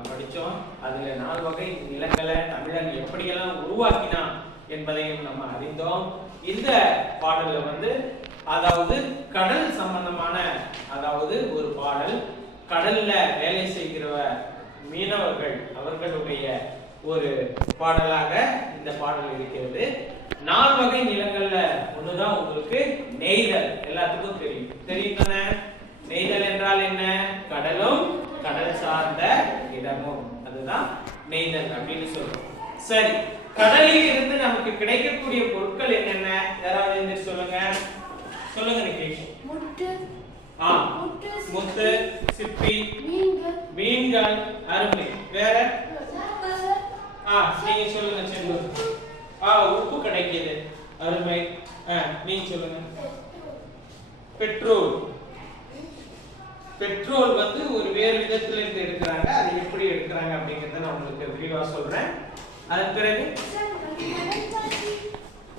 நம்ம படிச்சோம். அதுல 4 வகை நிலங்களை தமிழன் எப்படியெல்லாம் உருவாக்கினான் என்பதையும் நம்ம அறிந்தோம். இந்த பாடல்ல வந்து அதாவது கடல் சம்பந்தமான அதாவது ஒரு பாடல், கடல்ல வேலை செய்கிற மீனவர்கள் அவர்களுடைய ஒரு பாடலாக இந்த பாடல் இருக்கிறது. 4 வகை நிலங்கள்ல ஒண்ணுதான் உங்களுக்கு நெய்தல். எல்லாத்துக்கும் தெரியும் தானே? நெய்தல் என்றால் என்ன? கடலும் கடல் சார்ந்த இடமும், அதுதான் நெய்தல் அப்படின்னு சொல்றோம். சரி, கடலில் இருந்து நமக்கு கிடைக்கக்கூடிய பொருட்கள் என்னென்ன? யாராவது எந்திரிச்சு சொல்லுங்க. சொல்லுங்க நிகேஷ். முத்து, சிப்பி, மீன்கள். அருமை. வேற? நீங்க சொல்லுங்க செல்லூர். உப்பு கிடைக்குது. அருமை. நீங்க சொல்லுங்க. பெட்ரோல். பெட்ரோல் வந்து ஒரு வேறு விதத்துல இருந்து எடுக்கிறாங்க. அது எப்படி எடுக்கிறாங்க அப்படிங்கறத நான் உங்களுக்கு விரிவா சொல்றேன். அதன் பிறகு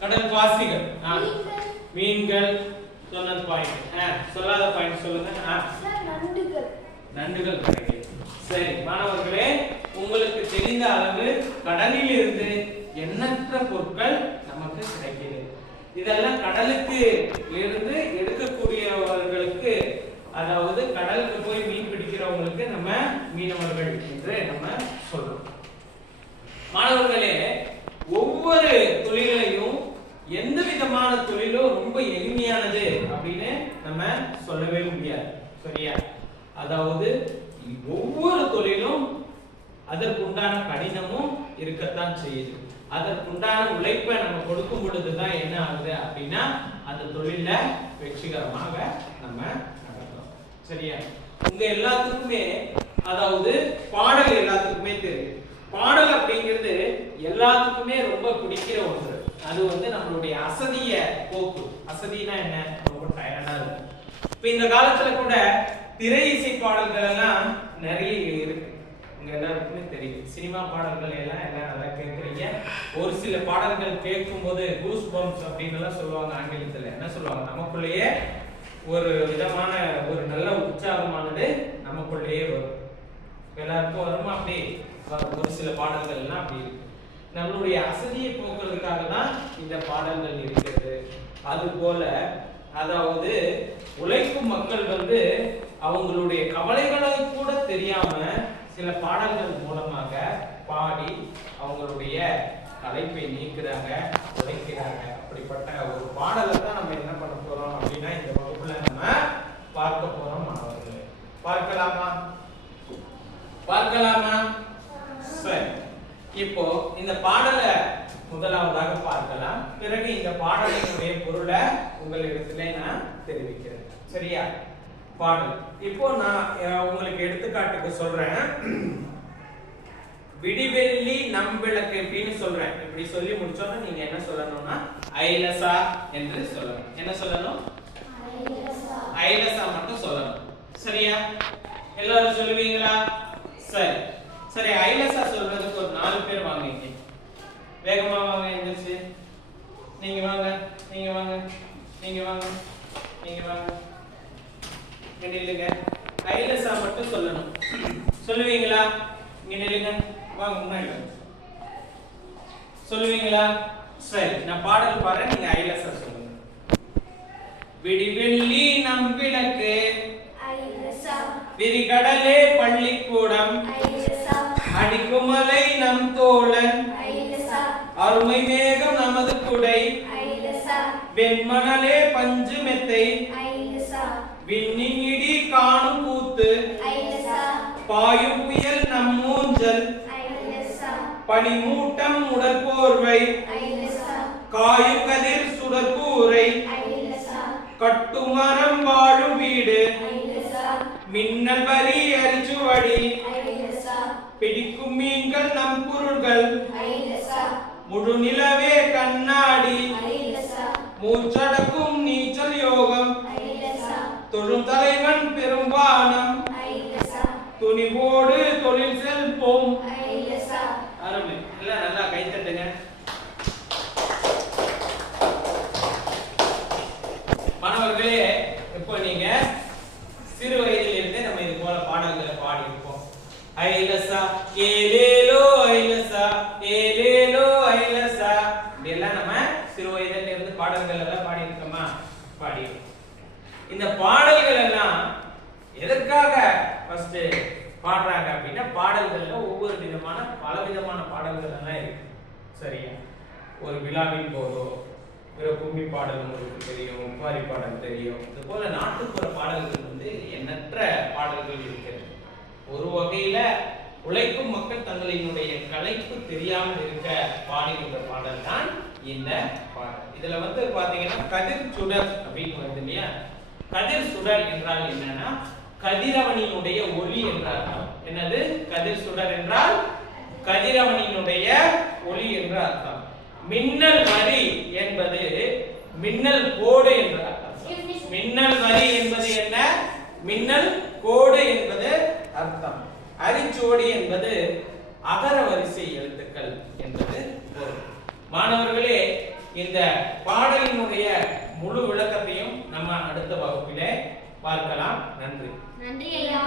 கடல் பாசிகள், மீன்கள். சொன்னது பாயிண்ட். சொல்லாத பாயிண்ட் சொல்லுங்க. நண்டுகள் கிடைக்குது. சரி மாணவர்களே, உங்களுக்கு தெரிந்த அளவு கடலில் இருந்து எண்ணற்ற பொருட்கள் நமக்கு கிடைக்குது. இதெல்லாம் கடலுக்கு இருந்து எடுக்கக்கூடியவர்களுக்கு, அதாவது கடலுக்கு போய் மீன் பிடிக்கிறவங்களுக்கு நம்ம மீனவர்கள் என்று நம்ம சொல்றோம். மாணவர்களே, ஒவ்வொரு தொழிலையும் எந்த விதமான தொழிலும் ரொம்ப எளிமையானது அப்படின்னு நம்ம சொல்லவே முடியாது. சரியா? அதாவது ஒவ்வொரு தொழிலும் அதற்குண்டான கடினமும் இருக்கத்தான் செய்யுது. அதற்குண்டான உழைப்பை நம்ம கொடுக்கும் பொழுதுதான் என்ன ஆகுது அப்படின்னா அந்த தொழில வெற்றிகரமாக நம்ம நடக்கிறோம். சரியா? உங்க எல்லாத்துக்குமே அதாவது பாடல் எல்லாத்துக்குமே தெரியும். பாடல் அப்படிங்கிறது எல்லாத்துக்குமே ரொம்ப பிடிக்கிற ஒன்று. அது வந்து நம்மளுடைய அசதிய போக்கு. அசதினா என்ன? ரொம்ப டயர்டா இருக்கும். இப்ப இந்த காலத்துல கூட திரை இசை பாடல்கள் எல்லாம் நிறைய இருக்கு. உங்க எல்லாருக்குமே தெரியும். சினிமா பாடல்கள் எல்லாம் நல்லா கேட்கறீங்க. ஒரு சில பாடல்கள் கேட்கும் போது கூஸ் பம்ப்ஸ் அப்படின்னு எல்லாம் சொல்லுவாங்க ஆங்கிலத்துல. என்ன சொல்லுவாங்க? நமக்குள்ளேயே ஒரு விதமான ஒரு நல்ல உற்சாகமானது நமக்குள்ளேயே வரும். எல்லாருக்கும் வருமா? அப்படி ஒரு சில பாடல்கள் எல்லாம் அப்படி இருக்கு. நம்மளுடைய அசதியை போக்குறதுக்காக தான் இந்த பாடல்கள் இருக்கிறது. அது போல அதாவது உழைக்கும் மக்கள் வந்து அவங்களுடைய கவலைகளை கூட தெரியாம சில பாடல்கள் மூலமாக பாடி அவங்களுடைய களைப்பை நீக்குறாங்க, உழைக்கிறாங்க. அப்படிப்பட்ட ஒரு பாடலை தான் நம்ம என்ன பண்ண போறோம் அப்படின்னா இந்த வகுப்புல நம்ம பார்க்க போறோம். மாணவர்களே, பார்க்கலாமா? சரி, இப்போ இந்த பாடலை முதலாவதாக பார்க்கலாம். பிறகு இந்த பாடலினுடைய பொருளை உங்களிடத்திலே நான் தெரிவிக்கிறேன். சரியா? பாடல் இப்போ நான் உங்களுக்கு எடுத்துக்காட்டுக்கு சொல்றேன். விடிவெள்ளி நம்பிளக்கு அப்படின்னு சொல்றேன். இப்படி சொல்லி முடிச்சோன்னா நீங்க என்ன சொல்லணும்னா ஐலசா என்று சொல்லணும். என்ன சொல்லணும்? ஐலசா மட்டும் சொல்லணும். சரியா? எல்லாரும் சொல்லுவீங்களா? சரி சரி, ஐலசா சொல்றதுக்கு ஒரு 4 பேர் வாங்க. இங்க வேகமா வாங்க. எந்திரிச்சு நீங்க வாங்க, நீங்க வாங்க, நீங்க வாங்க, நீங்க வாங்க. நில்லுங்க. ஐலசா மட்டும் சொல்லணும். சொல்லுவீங்களா? இங்க நில்லுங்க. வாங்க முன்னாடி சொல்லுவீங்களா? சரி, நான் பாடல் பாடுறேன், நீங்க ஐலசா சொல்லுங்க. விடிவெள்ளி நம்பிளக்கு, ஐலசா. விரிகடலே பள்ளிக்கூடம், ஐலசா. அடிக்குமலை நம் தோழன், ஐலசா. அருமை மேகம் நமது குடை, ஐலசா. வெண்மணலே பஞ்சு மெத்தை, ஐலசா. விண்ணின் இடி காணும் கூத்து, ஐலசா. பாயும் புயல் நம் மூஞ்சல், ஐலசா. பனிமூட்டம் உடல் போர்வை, ஐலசா. காயும் கதிர் சுடர் கூரை, ஐலசா. கட்டுமரம் வாழும் வீடு, ஐலசா. மின்னல் வரி அரிச்சுவடி, ஐலசா. பிடிக்கும் மீன்கள் நம் பொருள்கள், ஐலசா. முழு நிலவே கண்ணாடி, ஐலசா. மூச்சடக்கும் நீச்சல் யோகம், ஐலசா. தொழும் தலைவன் பெரும்பானம், ஐலசா. துணிவோடு தொழில் செல்போம், ஐலசா. அருமை. எல்லாம் நல்லா கை தட்டுங்க. மாணவர்களே, இப்போ நீங்க சிறு வயதில் இருந்தே நம்ம இது போல பாடல்களை பாடி இருப்போம். ஐலசா பாடுறாங்க அப்படின்னா பாடல்கள்ல ஒவ்வொரு விதமான பல விதமான பாடல்கள் எல்லாம் இருக்கு. சரியா? ஒரு விழாவின் போதோ கும்மி பாடல் உங்களுக்கு தெரியும், உப்பாரி பாடல் தெரியும். இது போல நாட்டுப்புற பாடல்கள் வந்து எண்ணற்ற பாடல்கள் இருக்கிறது. ஒரு வகையில உழைக்கும் மக்கள் தங்களினுடைய கலைப்பு தெரியாமல் இருக்க பாடுகின்ற பாடல் தான் இந்த பாடல். இதுல வந்து பாத்தீங்கன்னா கதிர் சுடர் அப்படின்னு வருது இல்லையா? கதிர் சுடர் என்றால் என்னன்னா கதிரவனினுடைய ஒளி என்ற அர்த்தம். என்னது? கதிர் சுடர் என்றால் கதிரவனினுடைய ஒளி என்ற அர்த்தம். மின்னல் வரி என்பது மின்னல் கோடு என்ற அர்த்தம். மின்னல் வரி என்பது என்ன? மின்னல் கோடு என்பது அர்த்தம். அரிச்சோடி என்பது அகர வரிசை எழுத்துக்கள் என்பது பொருள். மாணவர்களே, இந்த பாடலினுடைய முழு விளக்கத்தையும் நம்ம அடுத்த வகுப்பிலே பார்க்கலாம். நன்றி. நன்றி ஐயா.